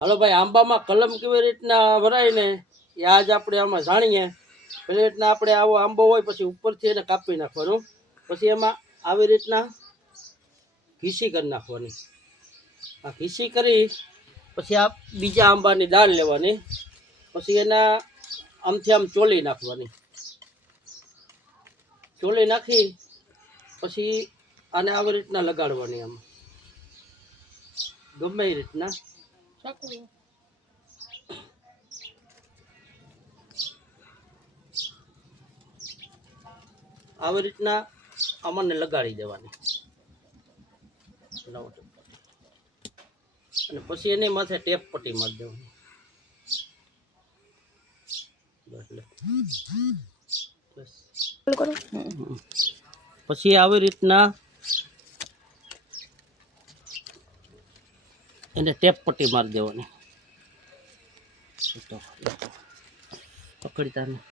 હાલો ભાઈ, આંબામાં કલમ કેવી રીતના ભરાય ને એ આજ આપણે આમાં જાણીએ. પેલી રીતના આપણે આવો આંબો હોય પછી ઉપરથી એને કાપી નાખવાનું, પછી એમાં આવી રીતના ઘીસી કરી નાખવાની. આ ઘીસી કરી પછી આ બીજા આંબાની દાળ લેવાની, પછી એના આમથી આમ ચોલી નાખવાની. ચોલી નાખી પછી આને આવી રીતના લગાડવાની, આમાં ગમે એ રીતના આવી રીતના અમને લગાડી દેવાની. અને પછી એની માથે ટેપ પટ્ટી મારી દેવાની. પછી આવી રીતના એને ટેપ પટ્ટી મારી દેવાની. પકડતા